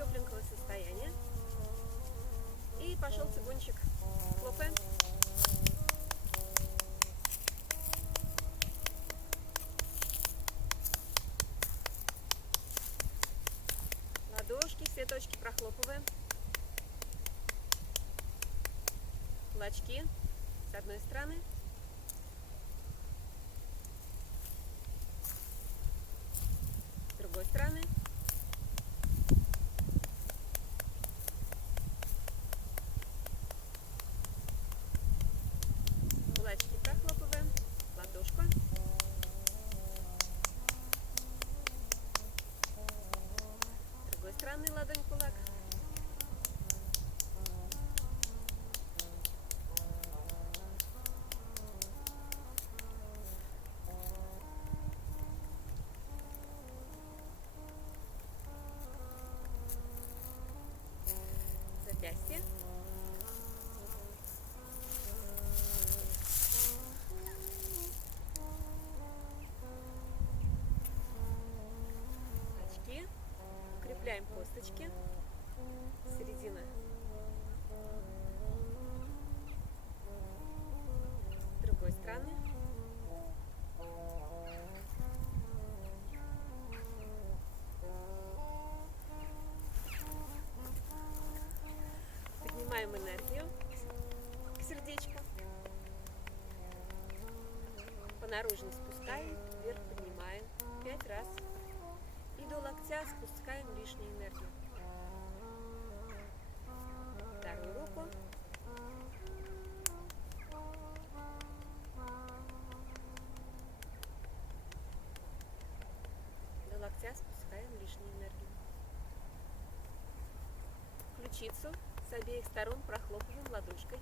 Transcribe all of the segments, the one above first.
тепленького состояния. И пошел цигунчик. Хлопаем. Ладошки, все точки прохлопываем. Кулачки с одной стороны. С другой стороны. Кулачки прохлопываем. Ладошку. С другой стороны ладонь, кулак. Запястье. Очки. Укрепляем косточки. Середина. С другой стороны. Поднимаем энергию к сердечку. По наружной спускаем, вверх поднимаем 5 раз. И до локтя спускаем лишнюю энергию. Вторую руку. До локтя спускаем лишнюю энергию. Ключицу с обеих сторон прохлопываем ладошкой.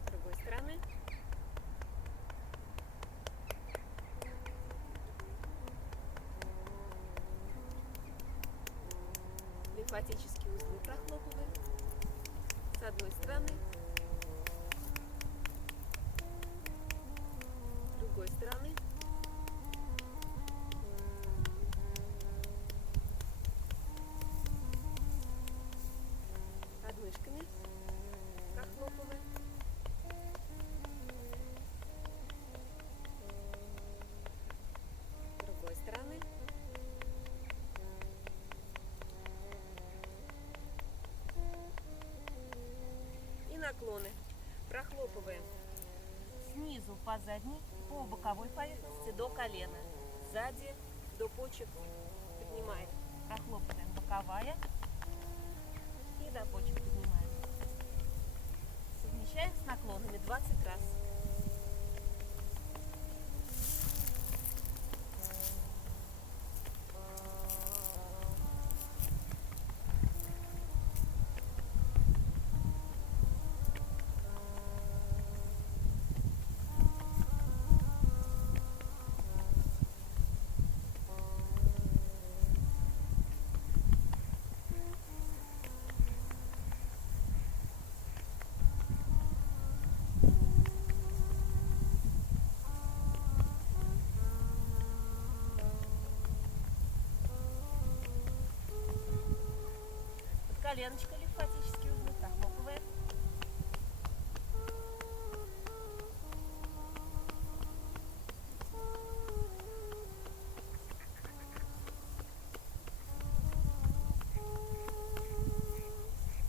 С другой стороны. Лимфатические узлы прохлопываем. С одной стороны. С другой стороны. Подмышками прохлопываем. С другой стороны. И наклоны. Прохлопываем снизу по задней, по боковой поверхности до колена. Сзади до почек поднимаем. Прохлопываем боковая. И до почек поднимаем. Совмещаем с наклонами 20 раз. Коленочка, лимфатические узлы прохлопываем.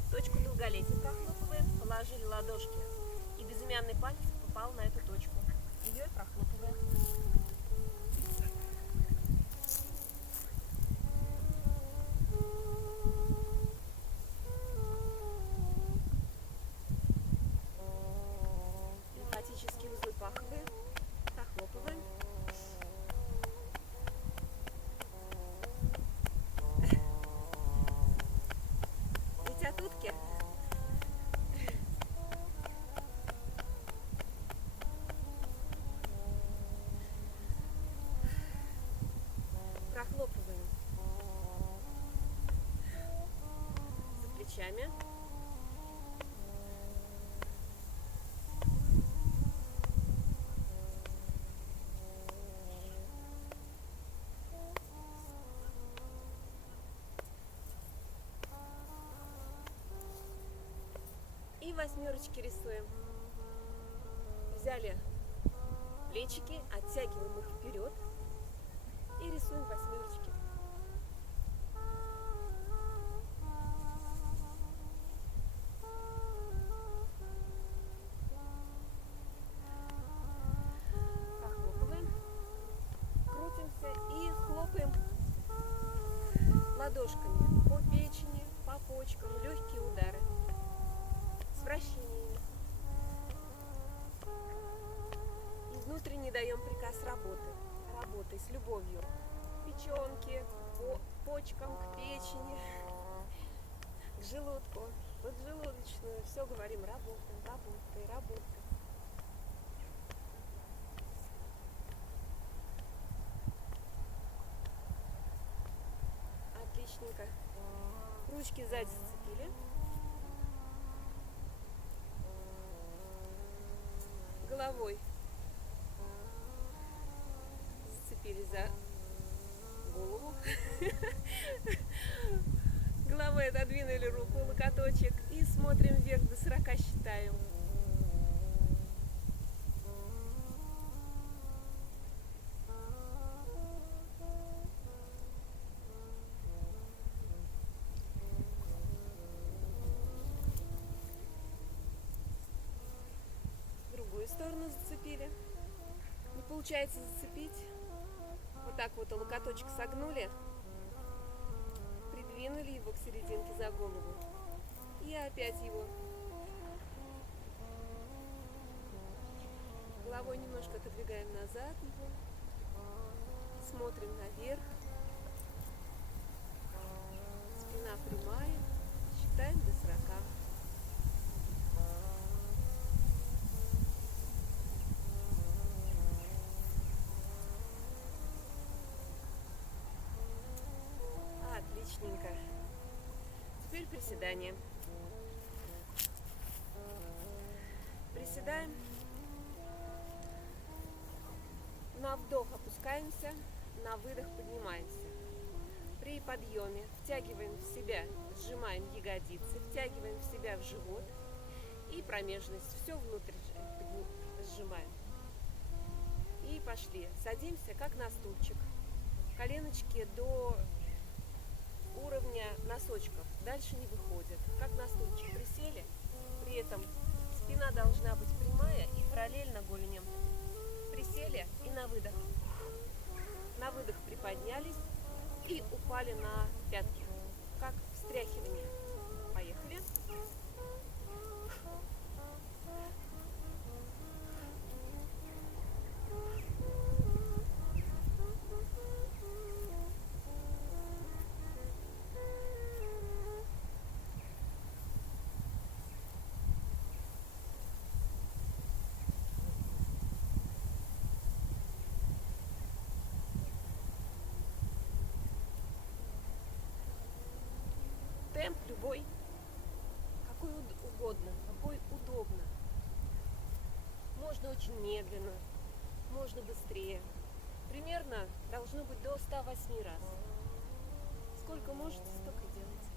Точку долголетия прохлопываем. Положили ладошки, и безымянный палец попал на эту точку. Ее прохлопываем. Лимфатические узлы паховые прохлопываем. Летят утки. Прохлопываем за плечами. И восьмерочки рисуем. Взяли плечики, оттягиваем их вперед и рисуем восьмерочки. Похлопываем, крутимся и хлопаем ладошками по печени, по почкам, легкие удары с вращениями. И внутренне даем приказ работы. Работай с любовью. К печенке, по почкам, к печени, к желудку, поджелудочную. Все говорим, работаем, работай, работай. Отличненько. Ручки сзади зацепили. Головой зацепили за голову. Головой отодвинули руку, локоточек. И смотрим вверх, до 40 считаем. Другую сторону зацепили. Не получается зацепить. Вот так вот локоточек согнули. Придвинули его к серединке за голову. И опять его. Головой немножко отодвигаем назад его. Смотрим наверх. Спина прямая. Считаем до 40. Отличненько. Теперь приседание. Приседаем. На вдох опускаемся, на выдох поднимаемся. При подъеме втягиваем в себя, сжимаем ягодицы, втягиваем в себя в живот и промежность. Все внутрь сжимаем. И пошли. Садимся как на стульчик. Коленочки до уровня носочков. Дальше не выходят. Как на стульчик присели. При этом спина должна быть прямая и параллельно голеням. Присели и на выдох. На выдох приподнялись и упали на пятки. Как встряхивание. Поехали. Темп любой, какой угодно, какой удобно. Можно очень медленно, можно быстрее. Примерно должно быть до 108 раз. Сколько можете, столько делайте.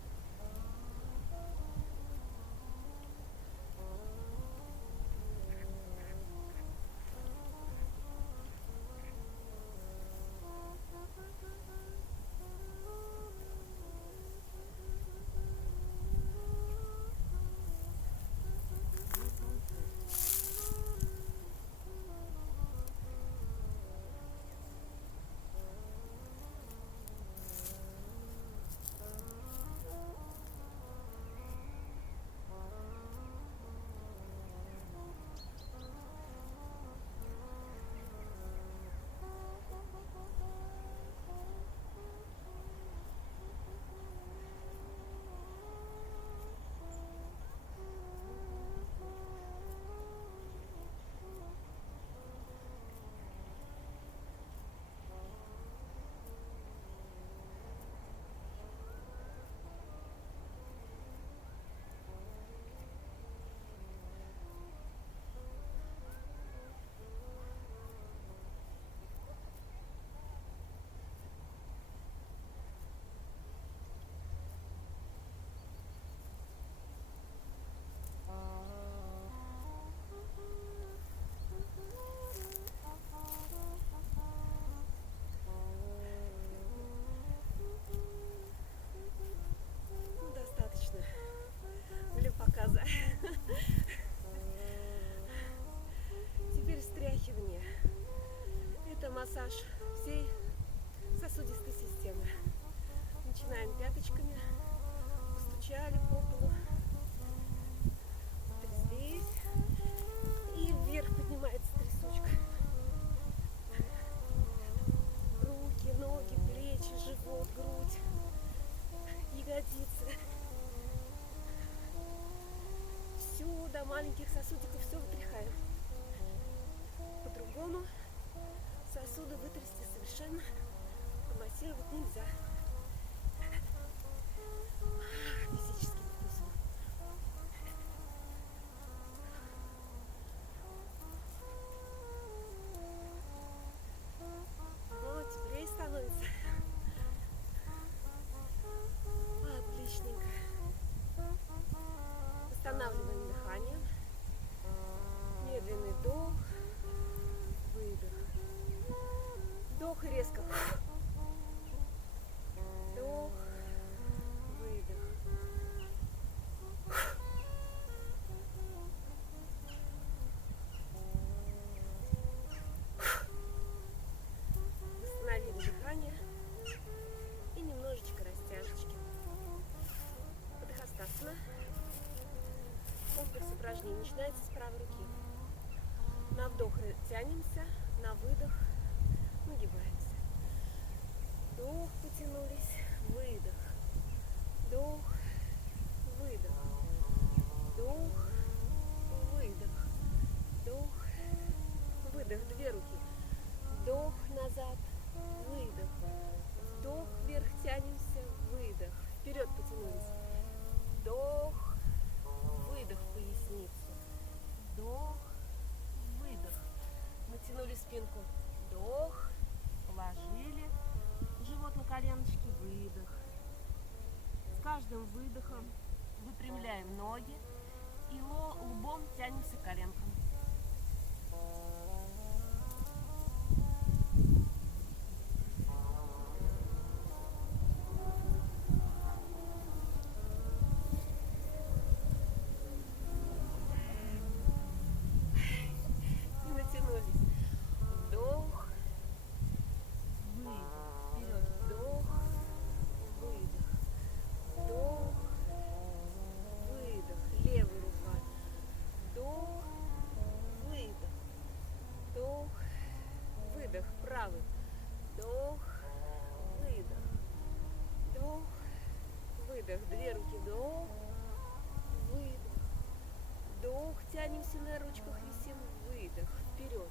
маленьких сосудиков все вытряхаем. По-другому сосуды вытрясти совершенно помассировать нельзя. Физическим способом. Вот, теплее становится. Отличненько. Восстанавливаем дыхание. Медленный вдох, выдох. Вдох и резко. Вдох, выдох. Восстановили дыхание и немножечко растяжечки. Падхастасана. Комплекс упражнений начинается с правой руки. На вдох тянемся, на выдох нагибаемся. Вдох, потянулись, выдох. Вдох, выдох. Вдох, выдох. Вдох, выдох. Две руки. Вдох назад, выдох. Вдох вверх, тянемся, выдох. Вперед потянулись. Вдох, выдох в поясницу. Вдох, выдох. Натянули спинку. Вдох, положили живот на коленочки, выдох. С каждым выдохом выпрямляем ноги и лбом тянемся к коленкам. Правый. Вдох, выдох. Вдох, выдох. Две руки. Вдох, выдох. Вдох, тянемся на ручках, висим. Выдох. Вперед.